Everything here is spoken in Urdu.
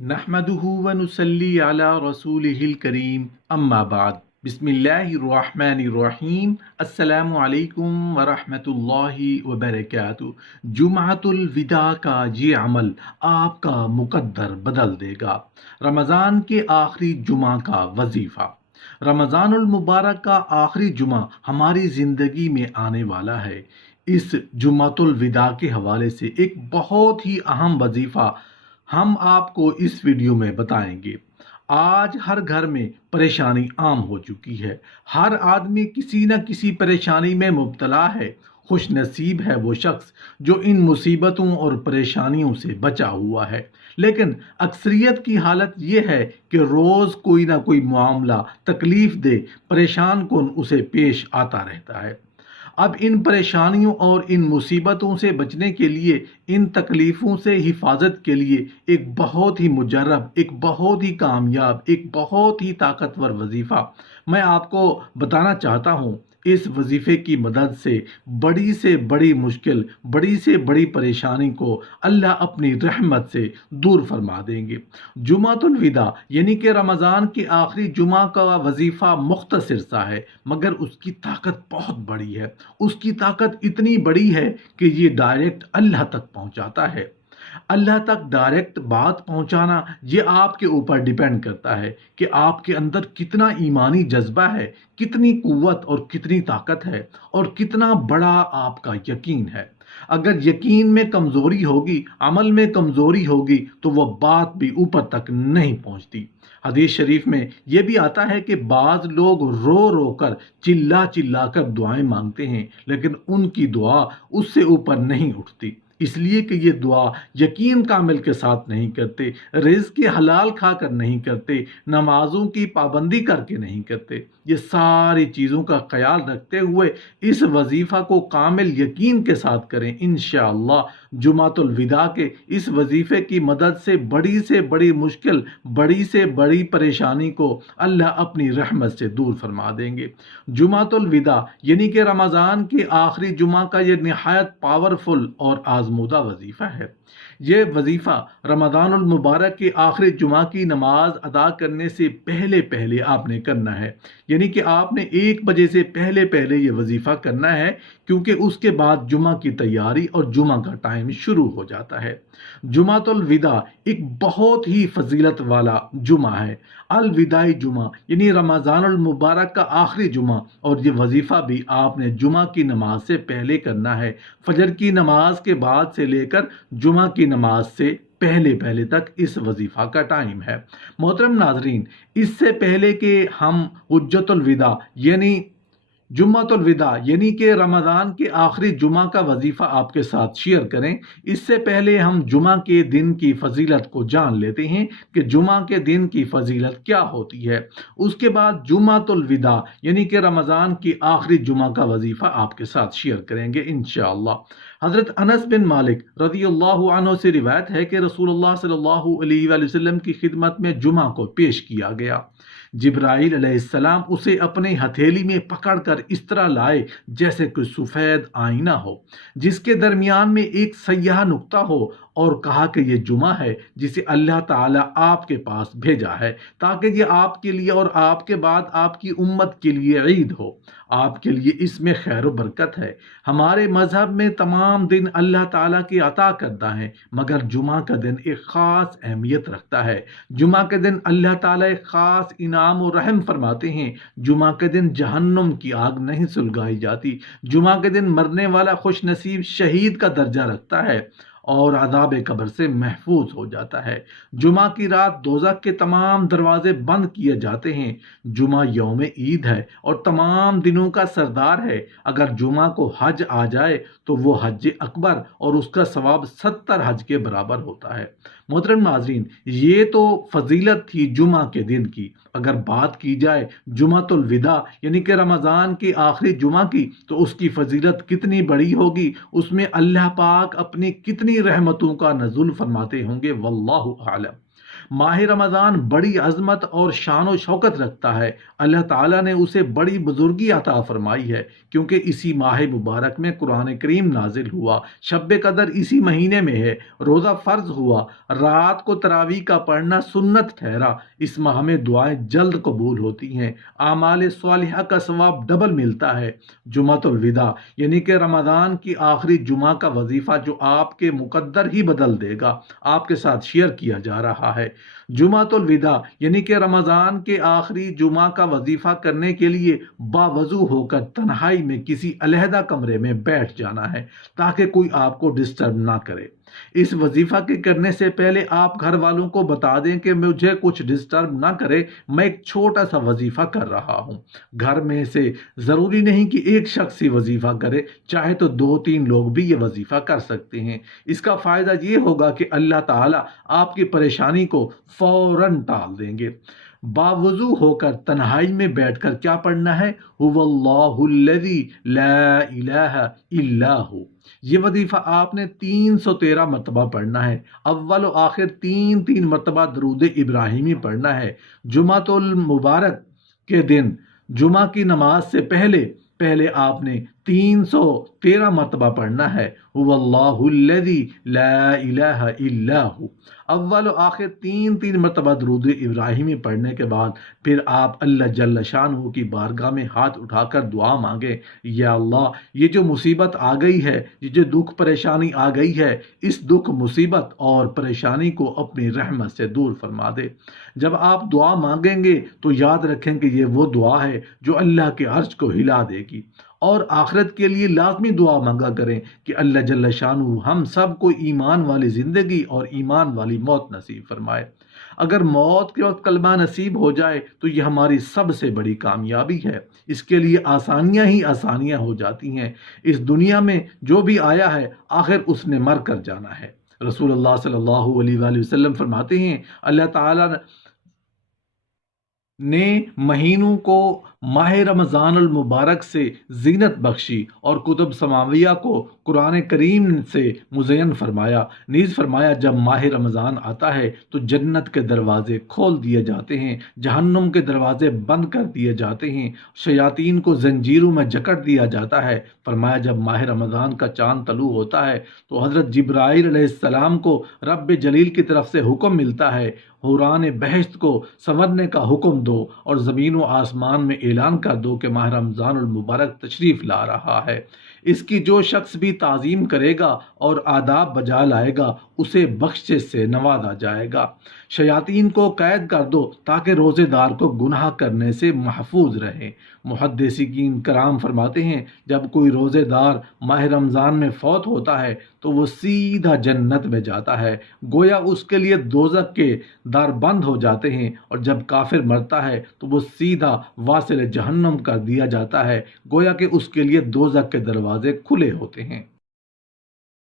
نحمدہ ونصلی علی رسولہ الکریم اما بعد بسم اللہ الرحمن الرحیم السلام علیکم ورحمۃ اللہ وبرکاتہ۔ جمعۃ الوداع کا یہ عمل آپ کا مقدر بدل دے گا۔ رمضان کے آخری جمعہ کا وظیفہ۔ رمضان المبارک کا آخری جمعہ ہماری زندگی میں آنے والا ہے۔ اس جمعۃ الوداع کے حوالے سے ایک بہت ہی اہم وظیفہ ہم آپ کو اس ویڈیو میں بتائیں گے۔ آج ہر گھر میں پریشانی عام ہو چکی ہے۔ ہر آدمی کسی نہ کسی پریشانی میں مبتلا ہے۔ خوش نصیب ہے وہ شخص جو ان مصیبتوں اور پریشانیوں سے بچا ہوا ہے، لیکن اکثریت کی حالت یہ ہے کہ روز کوئی نہ کوئی معاملہ تکلیف دہ پریشان کن اسے پیش آتا رہتا ہے۔ اب ان پریشانیوں اور ان مصیبتوں سے بچنے کے لیے، ان تکلیفوں سے حفاظت کے لیے ایک بہت ہی مجرب، ایک بہت ہی کامیاب، ایک بہت ہی طاقتور وظیفہ میں آپ کو بتانا چاہتا ہوں۔ اس وظیفے کی مدد سے بڑی مشکل، بڑی سے بڑی پریشانی کو اللہ اپنی رحمت سے دور فرما دیں گے۔ جمعۃ الوداع یعنی کہ رمضان کے آخری جمعہ کا وظیفہ مختصر سا ہے، مگر اس کی طاقت بہت بڑی ہے۔ اس کی طاقت اتنی بڑی ہے کہ یہ ڈائریکٹ اللہ تک پہنچاتا ہے۔ اللہ تک ڈائریکٹ بات پہنچانا یہ آپ کے اوپر ڈیپینڈ کرتا ہے کہ آپ کے اندر کتنا ایمانی جذبہ ہے، کتنی قوت اور کتنی طاقت ہے، اور کتنا بڑا آپ کا یقین ہے۔ اگر یقین میں کمزوری ہوگی، عمل میں کمزوری ہوگی، تو وہ بات بھی اوپر تک نہیں پہنچتی۔ حدیث شریف میں یہ بھی آتا ہے کہ بعض لوگ رو رو کر، چلا چلا کر دعائیں مانگتے ہیں، لیکن ان کی دعا اس سے اوپر نہیں اٹھتی، اس لیے کہ یہ دعا یقین کامل کے ساتھ نہیں کرتے، رزق کے حلال کھا کر نہیں کرتے، نمازوں کی پابندی کر کے نہیں کرتے۔ یہ ساری چیزوں کا خیال رکھتے ہوئے اس وظیفہ کو کامل یقین کے ساتھ کریں۔ انشاءاللہ جمعۃ الوداع کے اس وظیفے کی مدد سے بڑی مشکل، بڑی سے بڑی پریشانی کو اللہ اپنی رحمت سے دور فرما دیں گے۔ جمعۃ الوداع یعنی کہ رمضان کے آخری جمعہ کا یہ نہایت پاورفل اور آزمودہ وظیفہ ہے۔ یہ وظیفہ رمضان المبارک کے آخری جمعہ کی نماز ادا کرنے سے پہلے آپ نے کرنا ہے، یعنی کہ آپ نے 1 بجے سے پہلے یہ وظیفہ کرنا ہے، کیونکہ اس کے بعد جمعہ کی تیاری اور جمعہ کا ٹائم شروع ہو جاتا ہے۔ جمعۃ الوداع ایک بہت ہی فضیلت والا جمعہ ہے۔ الوداعی جمعہ یعنی رمضان المبارک کا آخری جمعہ، اور یہ وظیفہ بھی آپ نے جمعہ کی نماز سے پہلے کرنا ہے۔ فجر کی نماز کے بعد سے لے کر جمعہ کی نماز سے پہلے تک اس وظیفہ کا ٹائم ہے۔ محترم ناظرین، اس سے پہلے کہ ہم حجۃ الوداع یعنی جمعۃ الوداع یعنی کہ رمضان کے آخری جمعہ کا وظیفہ آپ کے ساتھ شیئر کریں، اس سے پہلے ہم جمعہ کے دن کی فضیلت کو جان لیتے ہیں کہ جمعہ کے دن کی فضیلت کیا ہوتی ہے۔ اس کے بعد جمعۃ الوداع یعنی کہ رمضان کی آخری جمعہ کا وظیفہ آپ کے ساتھ شیئر کریں گے انشاءاللہ۔ حضرت انس بن مالک رضی اللہ عنہ سے روایت ہے کہ رسول اللہ صلی اللہ علیہ وآلہ وسلم کی خدمت میں جمعہ کو پیش کیا گیا۔ جبرائیل علیہ السلام اسے اپنے ہتھیلی میں پکڑ کر اس طرح لائے جیسے کوئی سفید آئینہ ہو، جس کے درمیان میں ایک سیاہ نقطہ ہو، اور کہا کہ یہ جمعہ ہے جسے اللہ تعالیٰ آپ کے پاس بھیجا ہے، تاکہ یہ آپ کے لیے اور آپ کے بعد آپ کی امت کے لیے عید ہو۔ آپ کے لیے اس میں خیر و برکت ہے۔ ہمارے مذہب میں تمام دن اللہ تعالیٰ کی عطا کردہ ہیں، مگر جمعہ کا دن ایک خاص اہمیت رکھتا ہے۔ جمعہ کے دن اللہ تعالیٰ ایک خاص انعام و رحم فرماتے ہیں۔ جمعہ کے دن جہنم کی آگ نہیں سلگائی جاتی۔ جمعہ کے دن مرنے والا خوش نصیب شہید کا درجہ رکھتا ہے اور عذاب قبر سے محفوظ ہو جاتا ہے۔ جمعہ کی رات دوزخ کے تمام دروازے بند کیے جاتے ہیں۔ جمعہ یوم عید ہے اور تمام دنوں کا سردار ہے۔ اگر جمعہ کو حج آ جائے تو وہ حج اکبر اور اس کا ثواب 70 حج کے برابر ہوتا ہے۔ محترم ناظرین، یہ تو فضیلت تھی جمعہ کے دن کی۔ اگر بات کی جائے جمعۃ الوداع یعنی کہ رمضان کی آخری جمعہ کی، تو اس کی فضیلت کتنی بڑی ہوگی، اس میں اللہ پاک اپنی کتنی رحمتوں کا نزول فرماتے ہوں گے، واللہ اعلم۔ ماہ رمضان بڑی عظمت اور شان و شوکت رکھتا ہے۔ اللہ تعالیٰ نے اسے بڑی بزرگی عطا فرمائی ہے کیونکہ اسی ماہ مبارک میں قرآن کریم نازل ہوا، شب قدر اسی مہینے میں ہے، روزہ فرض ہوا، رات کو تراویح کا پڑھنا سنت ٹھہرا۔ اس ماہ میں دعائیں جلد قبول ہوتی ہیں، اعمال صالحہ کا ثواب ڈبل ملتا ہے۔ جمعۃ الوداع یعنی کہ رمضان کی آخری جمعہ کا وظیفہ جو آپ کے مقدر ہی بدل دے گا، آپ کے ساتھ شیئر کیا جا رہا ہے۔ جمعۃ الوداع یعنی کہ رمضان کے آخری جمعہ کا وظیفہ کرنے کے لیے باوضو ہو کر تنہائی میں کسی علیحدہ کمرے میں بیٹھ جانا ہے تاکہ کوئی آپ کو ڈسٹرب نہ کرے۔ اس وظیفہ کے کرنے سے پہلے آپ گھر والوں کو بتا دیں کہ مجھے کچھ ڈسٹرب نہ کرے، میں ایک چھوٹا سا وظیفہ کر رہا ہوں۔ گھر میں سے ضروری نہیں کہ ایک شخص ہی وظیفہ کرے، چاہے تو 2-3 لوگ بھی یہ وظیفہ کر سکتے ہیں۔ اس کا فائدہ یہ ہوگا کہ اللہ تعالیٰ آپ کی پریشانی کو فوراً ٹال دیں گے۔ باوضو ہو کر تنہائی میں بیٹھ کر کیا پڑھنا ہے؟ هو اللہ الذی لا الہ الا ہو۔ یہ وظیفہ آپ نے 313 مرتبہ پڑھنا ہے۔ اول و آخر 3 مرتبہ درود ابراہیمی پڑھنا ہے۔ جمعۃ المبارک کے دن جمعہ کی نماز سے پہلے آپ نے 313 مرتبہ پڑھنا ہے، هو اللہ الذی لا الہ الا ہو۔ اول و آخر 3 مرتبہ درود ابراہیمی پڑھنے کے بعد پھر آپ اللہ جل شانہ کی بارگاہ میں ہاتھ اٹھا کر دعا مانگیں، یا اللہ یہ جو مصیبت آ گئی ہے، یہ جو دکھ پریشانی آ گئی ہے، اس دکھ مصیبت اور پریشانی کو اپنی رحمت سے دور فرما دے۔ جب آپ دعا مانگیں گے تو یاد رکھیں کہ یہ وہ دعا ہے جو اللہ کے عرش کو ہلا دے گی، اور آخرت کے لیے لازمی دعا مانگا کریں کہ اللہ جل شانہ ہم سب کو ایمان والی زندگی اور ایمان والی موت نصیب فرمائے۔ اگر موت کے وقت کلمہ نصیب ہو جائے تو یہ ہماری سب سے بڑی کامیابی ہے، اس کے لیے آسانیاں ہی آسانیاں ہو جاتی ہیں۔ اس دنیا میں جو بھی آیا ہے آخر اس نے مر کر جانا ہے۔ رسول اللہ صلی اللہ علیہ وآلہ وسلم فرماتے ہیں اللہ تعالیٰ نے مہینوں کو ماہ رمضان المبارک سے زینت بخشی اور کتب سماویہ کو قرآن کریم سے مزین فرمایا۔ نیز فرمایا جب ماہ رمضان آتا ہے تو جنت کے دروازے کھول دیے جاتے ہیں، جہنم کے دروازے بند کر دیے جاتے ہیں، شیاطین کو زنجیروں میں جکڑ دیا جاتا ہے۔ فرمایا جب ماہ رمضان کا چاند طلوع ہوتا ہے تو حضرت جبرائیل علیہ السلام کو رب جلیل کی طرف سے حکم ملتا ہے، حوران بہشت کو سنورنے کا حکم دو اور زمین و آسمان میں اعلان کر دو کہ ماہ رمضان المبارک تشریف لا رہا ہے۔ اس کی جو شخص بھی تعظیم کرے گا اور آداب بجا لائے گا اسے بخشش سے نوازا جائے گا۔ شیاطین کو قید کر دو تاکہ روزے دار کو گناہ کرنے سے محفوظ رہے۔ محدثین کرام فرماتے ہیں جب کوئی روزے دار ماہ رمضان میں فوت ہوتا ہے تو وہ سیدھا جنت میں جاتا ہے، گویا اس کے لیے دوزخ کے در بند ہو جاتے ہیں، اور جب کافر مرتا ہے تو وہ سیدھا واصل جہنم کر دیا جاتا ہے، گویا کہ اس کے لیے دوزخ کے دروازے کھلے ہوتے ہیں۔